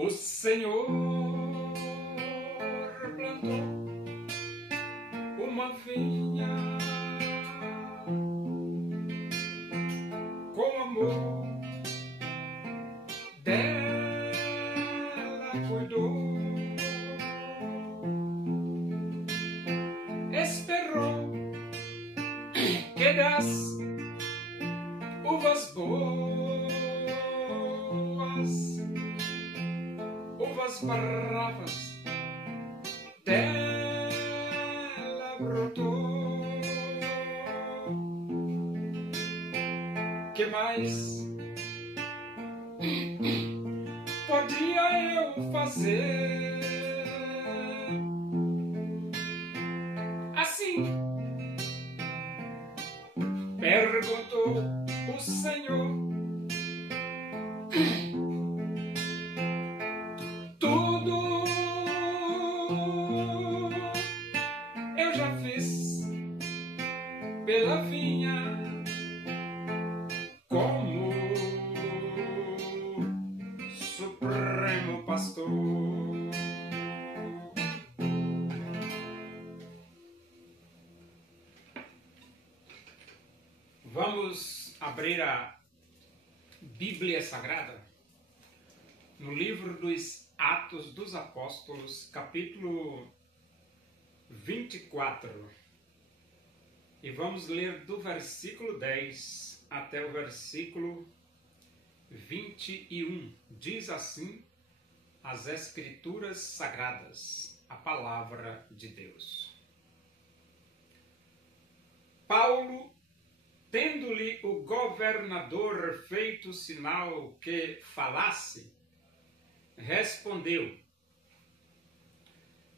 O Senhor plantou uma vinha com amor, dela cuidou, esperou que das uvas boas, uvas bravas dela brotou. Que mais podia eu fazer? Assim perguntou o Senhor. Tudo eu já fiz pela vinha, como Supremo Pastor. Vamos abrir a Bíblia Sagrada no livro dos Atos dos Apóstolos, capítulo 24. E vamos ler do versículo 10 até o versículo 21. Diz assim as Escrituras Sagradas, a palavra de Deus. Paulo, tendo-lhe o governador feito sinal que falasse, respondeu: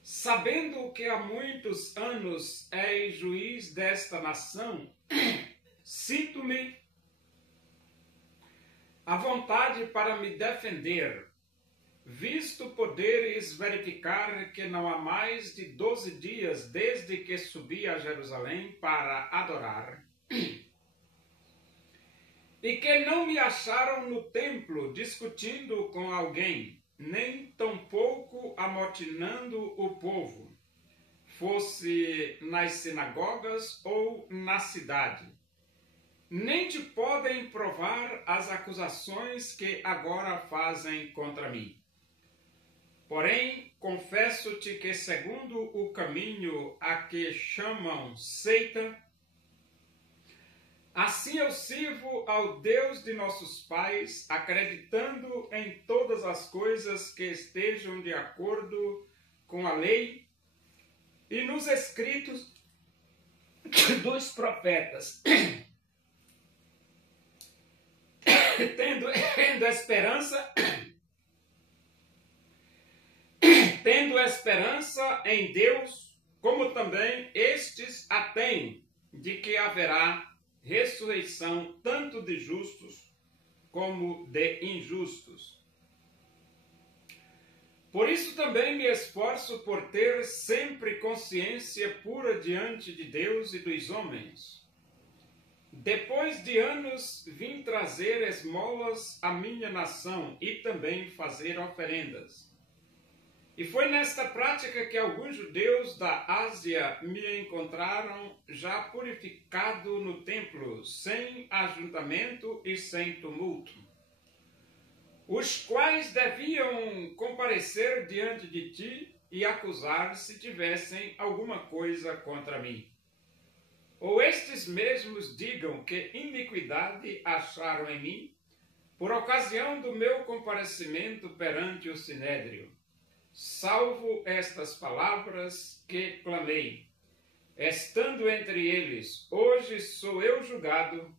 sabendo que há muitos anos és juiz desta nação, sinto-me à vontade para me defender, visto poderes verificar que não há mais de 12 dias desde que subi a Jerusalém para adorar, e que não me acharam no templo discutindo com alguém, nem tampouco amotinando o povo, fosse nas sinagogas ou na cidade. Nem te podem provar as acusações que agora fazem contra mim. Porém, confesso-te que, segundo o caminho a que chamam seita, assim eu sirvo ao Deus de nossos pais, acreditando em todas as coisas que estejam de acordo com a lei e nos escritos dos profetas, tendo esperança em Deus, como também estes a têm, de que haverá ressurreição tanto de justos como de injustos. Por isso também me esforço por ter sempre consciência pura diante de Deus e dos homens. Depois de anos vim trazer esmolas à minha nação e também fazer oferendas. E foi nesta prática que alguns judeus da Ásia me encontraram já purificado no templo, sem ajuntamento e sem tumulto, os quais deviam comparecer diante de ti e acusar se tivessem alguma coisa contra mim. Ou estes mesmos digam que iniquidade acharam em mim, por ocasião do meu comparecimento perante o Sinédrio. Salvo estas palavras que clamei, estando entre eles, hoje sou eu julgado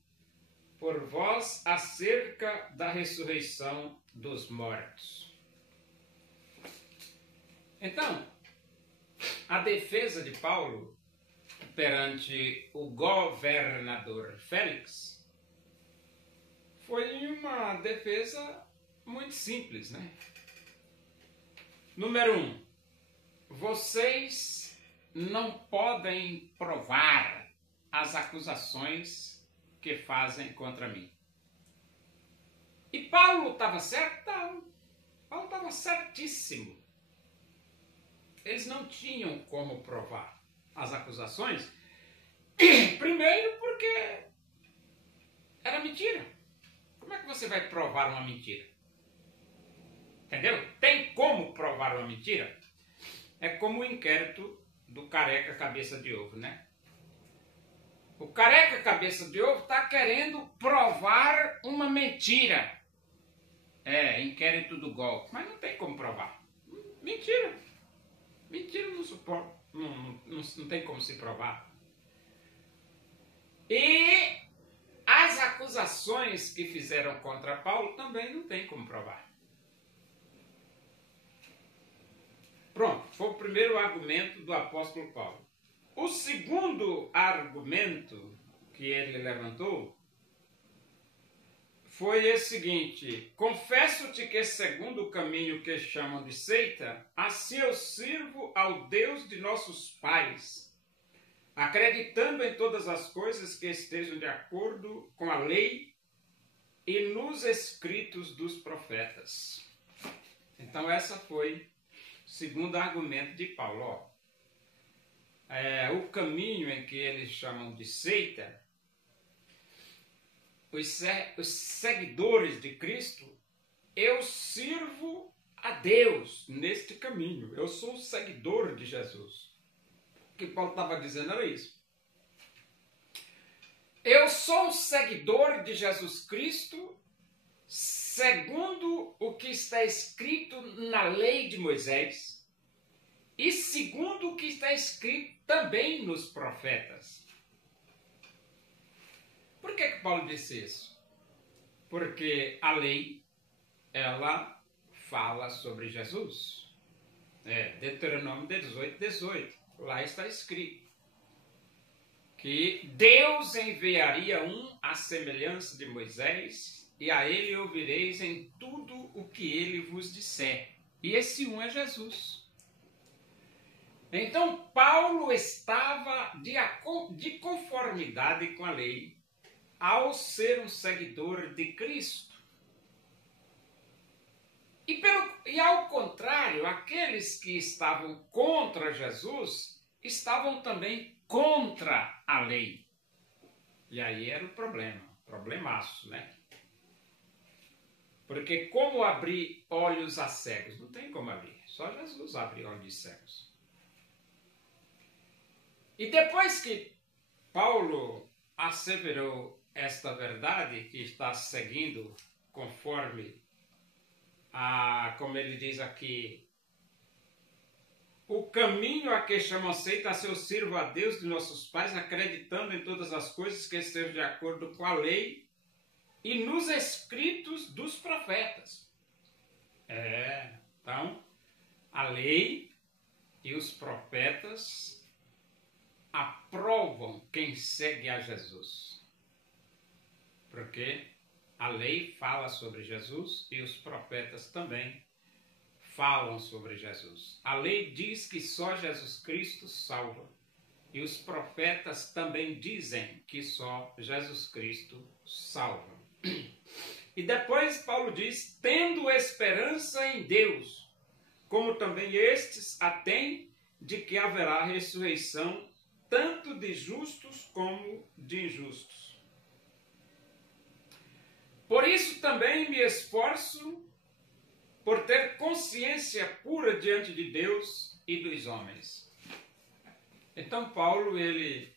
por vós acerca da ressurreição dos mortos. Então, a defesa de Paulo perante o governador Félix foi uma defesa muito simples, né? Número 1, vocês não podem provar as acusações que fazem contra mim. E Paulo estava certo? Não. Paulo estava estava certíssimo. Eles não tinham como provar as acusações. Primeiro porque era mentira. Como é que você vai provar uma mentira? Entendeu? Tem como provar uma mentira? É como o inquérito do careca cabeça de ovo, né? O careca cabeça de ovo está querendo provar uma mentira. Inquérito do golpe. Mas não tem como provar. Mentira. Mentira não suporta. Não tem como se provar. E as acusações que fizeram contra Paulo também não tem como provar. Pronto, foi o primeiro argumento do apóstolo Paulo. O segundo argumento que ele levantou foi o seguinte: confesso-te que segundo o caminho que chamam de seita, assim eu sirvo ao Deus de nossos pais, acreditando em todas as coisas que estejam de acordo com a lei e nos escritos dos profetas. Então essa foi o segundo argumento de Paulo. O caminho em que eles chamam de seita, os seguidores de Cristo, eu sirvo a Deus neste caminho. Eu sou seguidor de Jesus. O que Paulo estava dizendo era isso. Eu sou seguidor de Jesus Cristo segundo o que está escrito na lei de Moisés e segundo o que está escrito também nos profetas. Por que Paulo disse isso? Porque a lei, ela fala sobre Jesus. Deuteronômio 18:18. Lá está escrito que Deus enviaria um à semelhança de Moisés, e a ele ouvireis em tudo o que ele vos disser. E esse um é Jesus. Então, Paulo estava de conformidade com a lei ao ser um seguidor de Cristo. E ao contrário, aqueles que estavam contra Jesus estavam também contra a lei. E aí era o problema, problemaço, né? Porque como abrir olhos a cegos? Não tem como abrir, só Jesus abre olhos de cegos. E depois que Paulo asseverou esta verdade, que está seguindo conforme como ele diz aqui, o caminho a que chamam seita, a seu sirvo a Deus de nossos pais, acreditando em todas as coisas que estejam de acordo com a lei e nos escritos dos profetas. Então, a lei e os profetas aprovam quem segue a Jesus. Porque a lei fala sobre Jesus e os profetas também falam sobre Jesus. A lei diz que só Jesus Cristo salva. E os profetas também dizem que só Jesus Cristo salva. E depois Paulo diz, tendo esperança em Deus, como também estes a têm, de que haverá ressurreição tanto de justos como de injustos. Por isso também me esforço por ter consciência pura diante de Deus e dos homens. Então Paulo, ele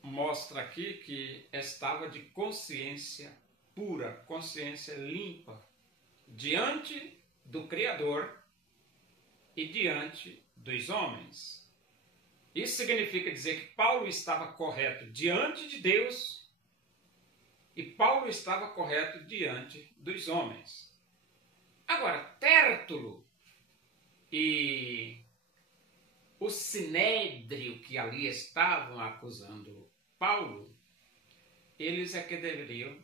mostra aqui que estava de consciência pura, consciência limpa, diante do Criador e diante dos homens. Isso significa dizer que Paulo estava correto diante de Deus e Paulo estava correto diante dos homens. Agora, Tértulo e o sinédrio que ali estavam acusando Paulo, eles é que deveriam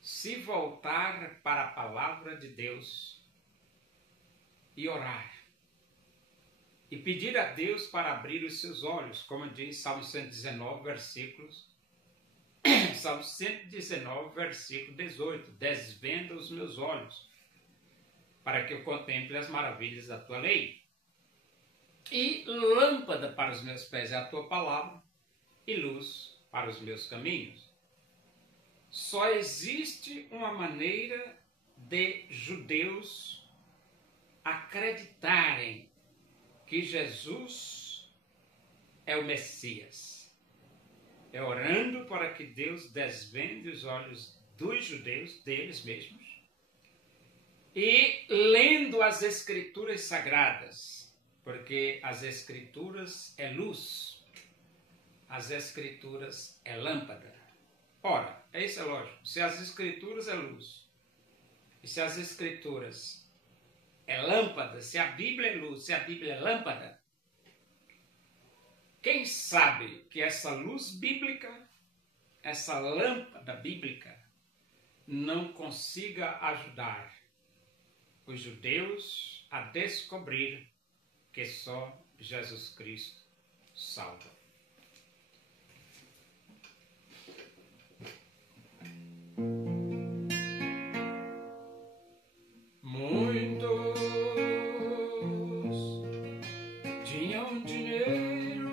se voltar para a palavra de Deus e orar. E pedir a Deus para abrir os seus olhos, como diz Salmo 119, Salmo 119, versículo 18. Desvenda os meus olhos. para que eu contemple as maravilhas da tua lei. E lâmpada para os meus pés é a tua palavra, e luz para os meus caminhos. Só existe uma maneira de judeus acreditarem que Jesus é o Messias. É orando para que Deus desvende os olhos dos judeus, deles mesmos, e lendo as Escrituras Sagradas, porque as Escrituras é luz, as Escrituras é lâmpada. Ora, isso é lógico, se as Escrituras é luz, e se as Escrituras é lâmpada, se a Bíblia é luz, se a Bíblia é lâmpada, quem sabe que essa luz bíblica, essa lâmpada bíblica, não consiga ajudar os judeus a descobrir que só Jesus Cristo salva. Muitos tinham dinheiro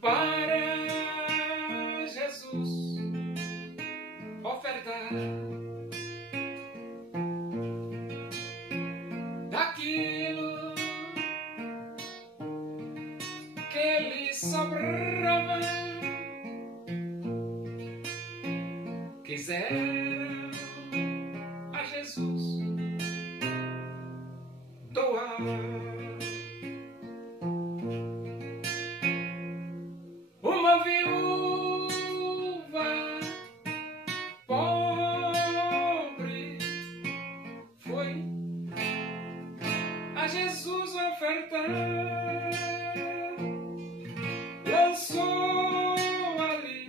para Jesus ofertar daquilo que lhe sobrava. Quiseram a Jesus doar. Uma viúva pobre foi a Jesus ofertar, lançou ali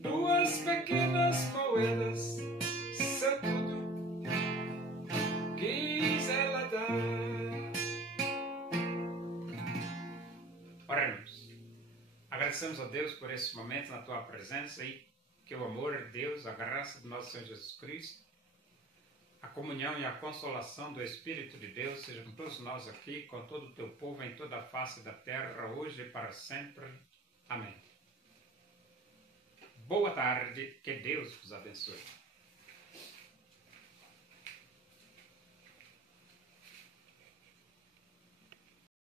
2 pequenas moedas, isso é tudo quis ela dar. Oremos. Agradecemos a Deus por esse momento na tua presença e que o amor de Deus, a graça do nosso Senhor Jesus Cristo, a comunhão e a consolação do Espírito de Deus seja com todos nós aqui, com todo o teu povo em toda a face da terra, hoje e para sempre. Amém. Boa tarde, que Deus vos abençoe.